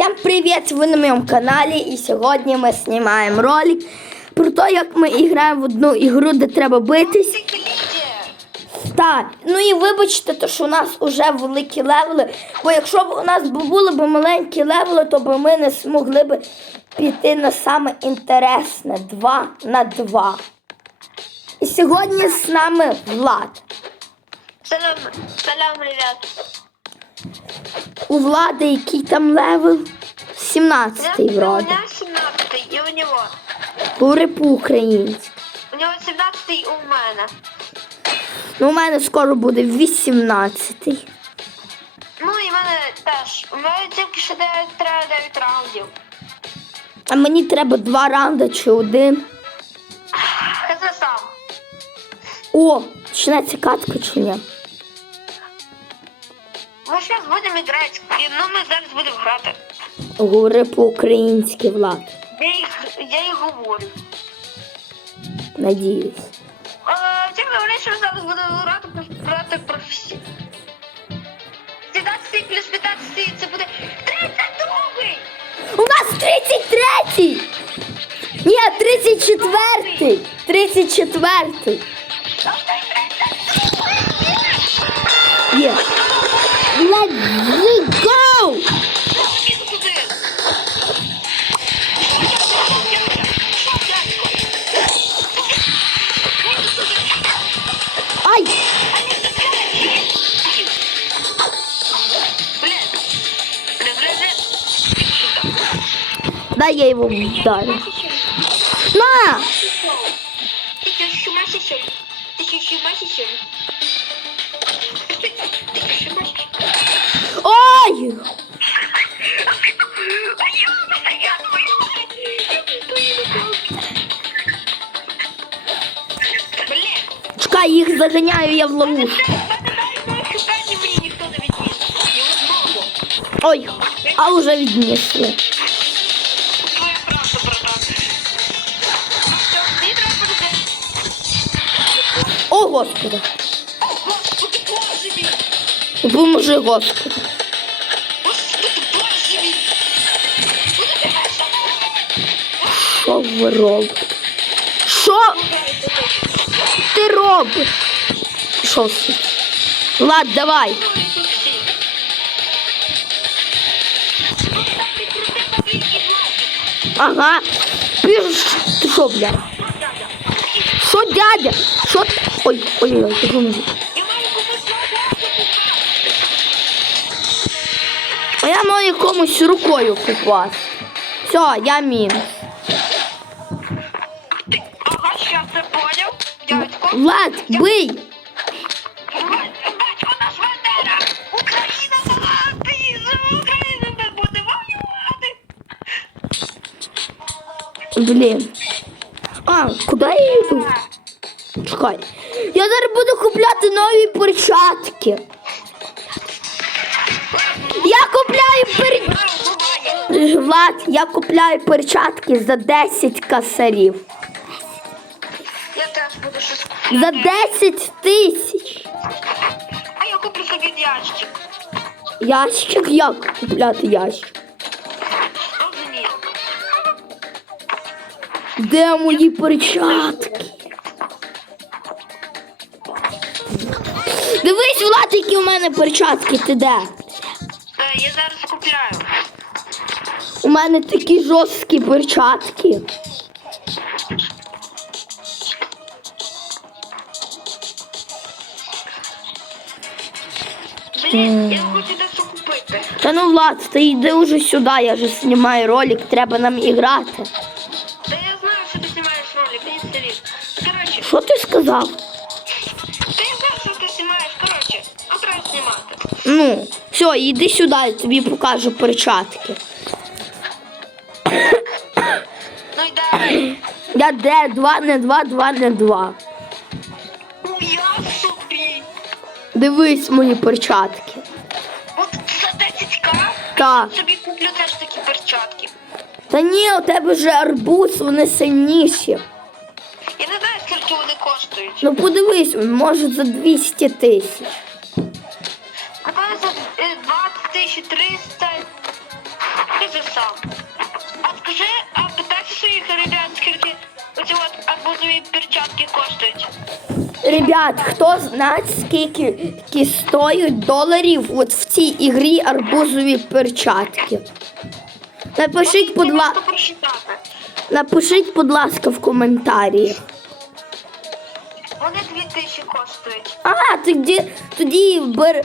Всем привет! Ви на моєму каналі і сьогодні ми знімаємо ролик про те, як ми граємо в одну ігру, де треба битись. Так, ну і вибачте, то, що у нас вже великі левели, бо якщо б у нас були б маленькі левели, то б ми не змогли б піти на саме інтересне 2 на 2. І сьогодні з нами Влад. Салам, салам, ребят. У Влади який там левел? 17-й У вроде. меня 17 и у него. Говори по-українськи. У него 17 у мене. Ну, у мене скоро буде 18-й. Ну і в мене теж. У мене тільки ще 9, треба 9 раундів. А мені треба два раунди чи один. Хз сам. О, почнеться катка чи ні? Ми зараз будемо грати. І, ну ми зараз будемо грати. Говори по-українськи, Влад. Я їх, я їх говорю. Надіюсь. А, Тим говорять, що зараз будемо грати проти професії. 17 плюс 15 це буде 32-й! У нас 33-й! Ні, 34-й! 34-й! Є. Let's go! Іди сюди! Ай! Дай я его ударю. На! Ты что, с ума сошел? Ты что, с ума сошел? Сошел? Ой! А я, я твою, я твою руку. Блин, Чекай, їх заганяю я в ловушку. мой хп мені ніхто не відніс. Його знову. Ой, а уже віднесли. Твоя правда, братан. Ну ви робите? Що ти робиш? Це? Влад, давай. Ага. Піш. Ти що, бля? Що, дядя? Що? ти? Ой, ой, ой, допоможи. А я маю комусь рукою попасти. Все, я мінус. Влад, бий! Батько наш Бандера! Україна! За Україну ми будемо воювати! Блін. А, куди я йду? Чекай. Я зараз буду купляти нові перчатки. Я купляю пер... Влад, я купляю перчатки за 10 косарів. За 10 тисяч. А я куплю собі ящик. Ящик? Як купляти ящик? Де мої перчатки? Дивись, Влад, які у мене перчатки, ти де? Е, Я зараз купляю. У мене такі жорсткі перчатки. Блін, я хочу дещо купити. Та ну Влад, ти йди уже сюди, я вже знімаю ролик, треба нам іграти. Та я знаю, що ти знімаєш ролик, мені. Коротше, Що ти сказав? та я знаю, що ти знімаєш. Коротше, а треба знімати. Ну, все, йди сюди, я тобі покажу перчатки. Ну йде. Я де два, не два, два, не два. Дивись мої перчатки. От за 10к Так. собі куплю теж такі перчатки. Та ні, у тебе вже арбуз, вони сильніші. Я не знаю, скільки вони коштують. Ну подивись, може за 200 тисяч. Напевно, за е, 20 тисяч 300. вивези сам. А скажи, а питайся своїх ребят, скільки оці от арбузові перчатки коштують. Ребят, хто знає, скільки кі стоять доларів от в цій ігрі арбузові перчатки? Напишіть, будь, ла... Просто прочитати. Напишіть, будь ласка, в коментарі. Вони дві тисячі коштують. А, тоді, тоді бер...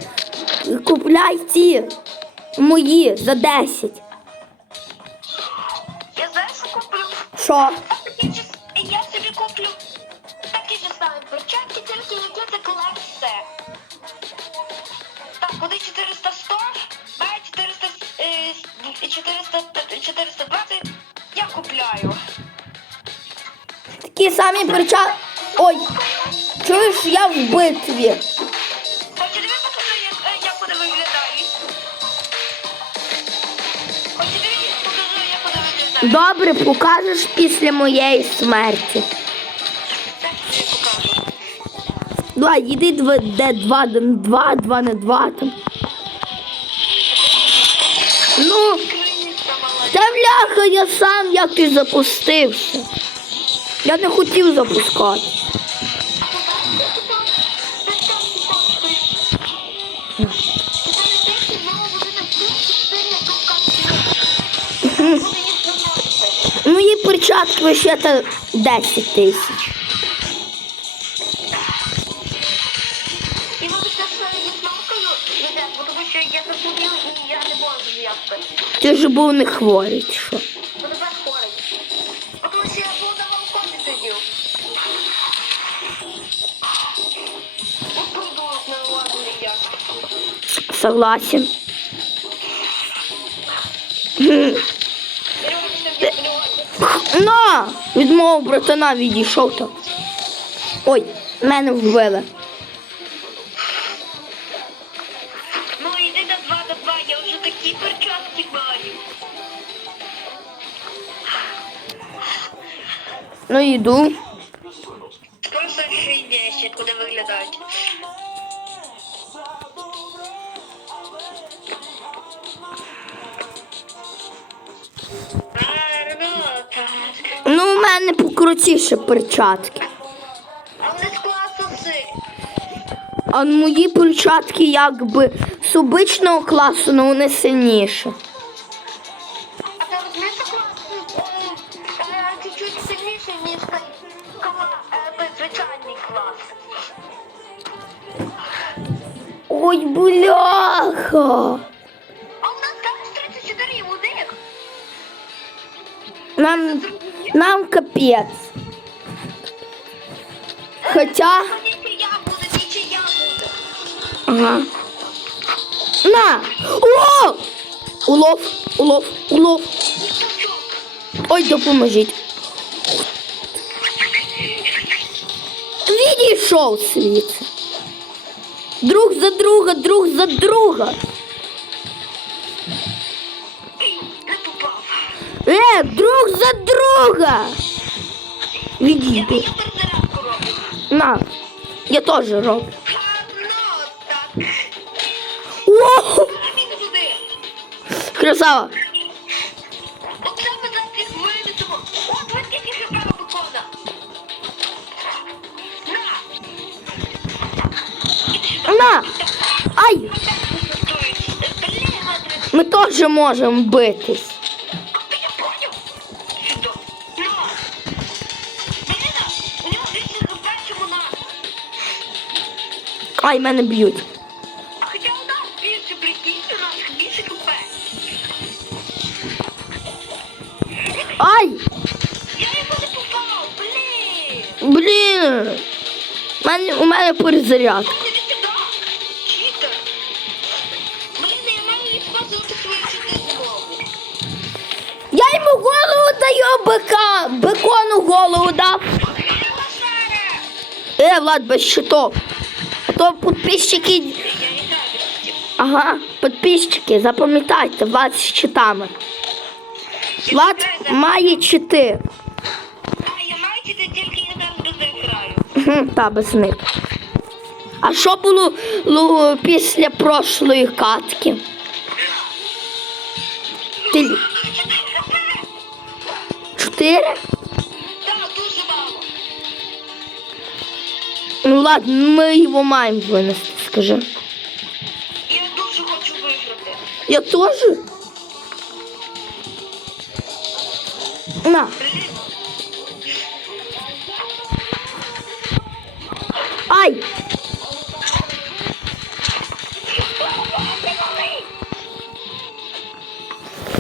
купляй ці мої за 10. Я знаєш, що куплю? Що? 400, 420, я купляю. Такі самі перчатки. Ой, чуєш, я в битві. Тобі покажу, як, е, як вони виглядають? Хоче тобі покажу, як вони виглядають? Добре, покажеш після моєї смерті. Так, тобі покажу. Давай, йди два, де два, на два, два на два там. Бляха, я сам як ти запустився. Я не хотів запускати. Мої перчатки ще та 10 тисяч. Ти ж був не хворий, що? Я був на балконі сидів. От. Согласен. Сережа, я блядь. На! Від мого братана відійшов там. Ой, мене вбили. Ну йду. Просто охренеть, куди виглядають. Ну, у мене покрутіше перчатки. А вони з класу си. А мої перчатки якби з обичного класу, але вони сильніші. Ой, бляха. А у нас там 34 юних. Нам, нам капець. Хоча. Нічия буде, нічия буде. Ага. На! О! Улов, улов, улов. Пташок. Ой, допоможіть. Відійшов звідси. Друг за друга, друг за друга. Е, друг за друга. Відійди. На. Я теж роблю. О! Красава. Ми теж можемо битись. у у. Ай, мене б'ють. Хоча у нас більше, прикинь, у нас більше хп. Ай! Я йому не попав, блін. Блін. Мене, у мене перезарядка. Даю бика. Бекону голову дав. Е, Влад, без щитов. А то підписчики. Ага, підписчики, запам'ятайте, Влад з щитами. Влад має чити. Та без них. А що було лу, після прошлої катки? Ти... лі- Чотири? Так, дуже мало. Ну ладно, ми його маємо винести, скажи. Я дуже хочу виграти. Я теж. На. Ай!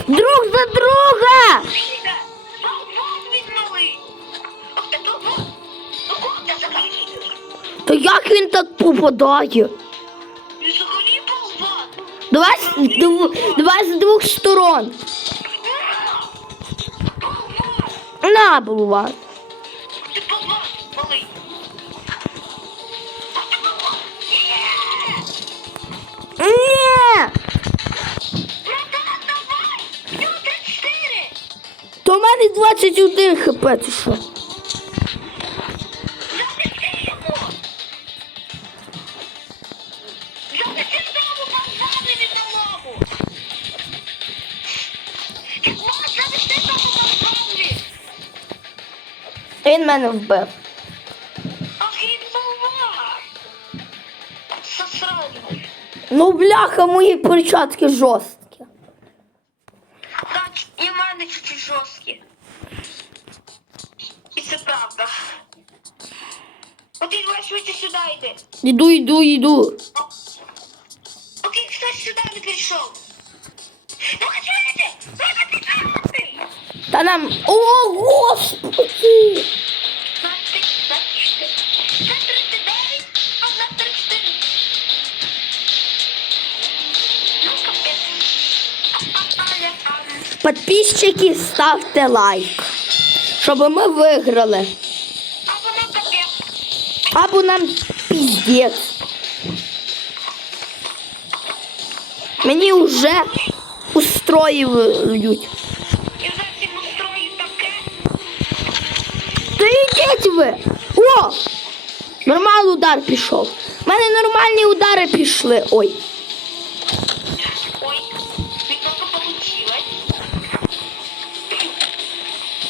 Друг за друга! Як він так попадає? Взагалі болван. Давай, давай з двох сторон. На, булва. Ти болван малий. Ох ти болван. Ні! Братан, давай. В нього 34. То в мене 21 хп, ти що? Він мене вбив. Ну, бляха, мої перчатки жорсткі. Так, і в мене чуть-чуть жорсткі. І це правда. Окей, давай швидше сюди йди. Іду, йду, йду. Окей, хтось сюди не прийшов. Давай швидше! Давай ти Та нам. О, господи! Підписчики, ставте лайк. Щоб ми виграли. Або нам піздець. Мені вже устроюють. І зовсім устрою таке. Та йдіть ви! О! Нормальний удар пішов. У мене нормальні удари пішли. Ой,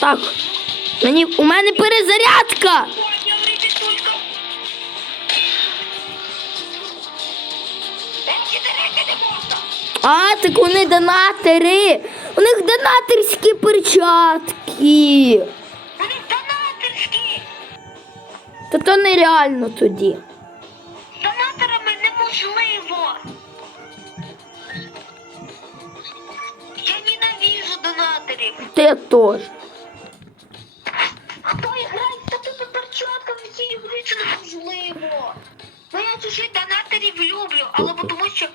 Так. Мені, у мене перезарядка. Ой, я вийти только. М4 не можна. А, так вони донатори. У них донаторські перчатки. Вони донаторські. Та то нереально тоді. З донаторами неможливо. Я ненавижу донаторів. Ти теж. Донаторів люблю, але бо тому що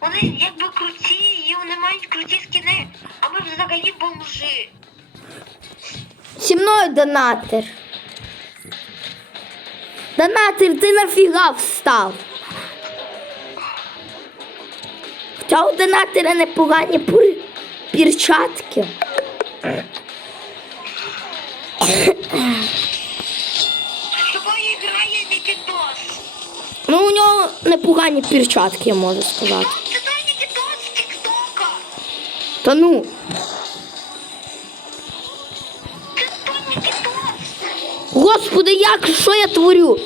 вони якби круті, і вони мають круті скіни, а ми взагалі бомжи. Зі мною донатор. Донатор, ти нафіга встав? Хоча у донатора непогані пур- перчатки. Ну, у нього непогані перчатки, я можу сказати. Та ну, господи, як що я творю?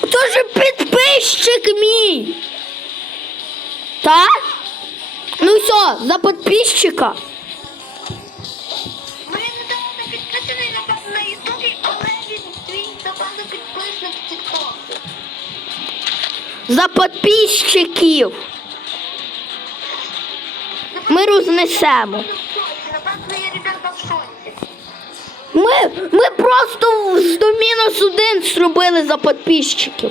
То же підписчик мій. Так? Ну все, за підписчика. За підписчиків. Ми рознесемо. Ми, ми просто з до мінус один зробили за підписчиків.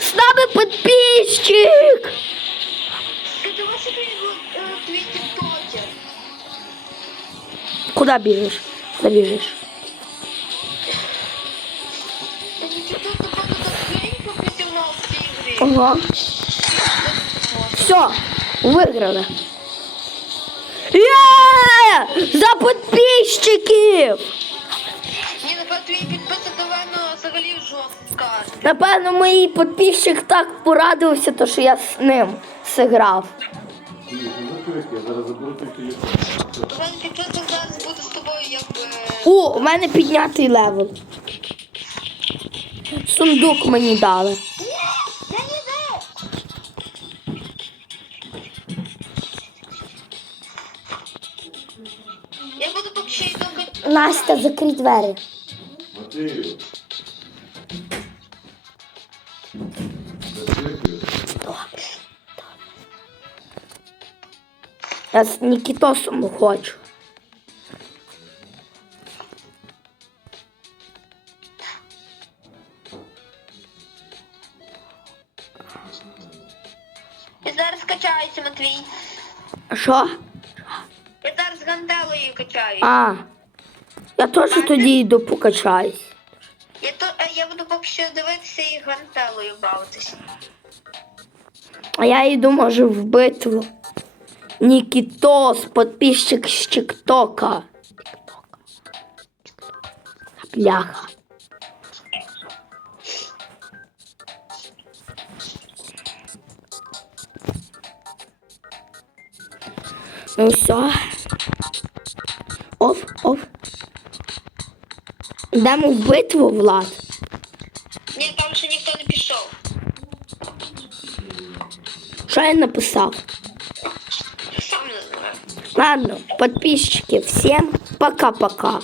З нами підписчик. Куди біжиш? Куди Ага. Все, виграли. Є! За підписчиків! Ні, напевно, твій підписок, взагалі. Напевно, мій підписчик так порадився, то що я з ним зіграв. У мене зараз буде з тобою якби. О, у мене піднятий левел. Сундук мені дали. Настя, закрий двері. Матею. Закрити. Я з Нікітосом хочу. Я зараз качаюся, Матвій. Що? Я зараз з гантелею качаю. А. Я теж тоді йду покачаюсь. Я, то, е, я буду поки що дивитися і гантелею бавитися. А я йду, може, в битву. Нікітос, підписчик з Тіктока. Бляха. Ну все. Йдемо в битву, Влад. Ні, там ще ніхто не пішов. Що я написав? Сам не знаю. Ладно, подписчики, всем пока-пока.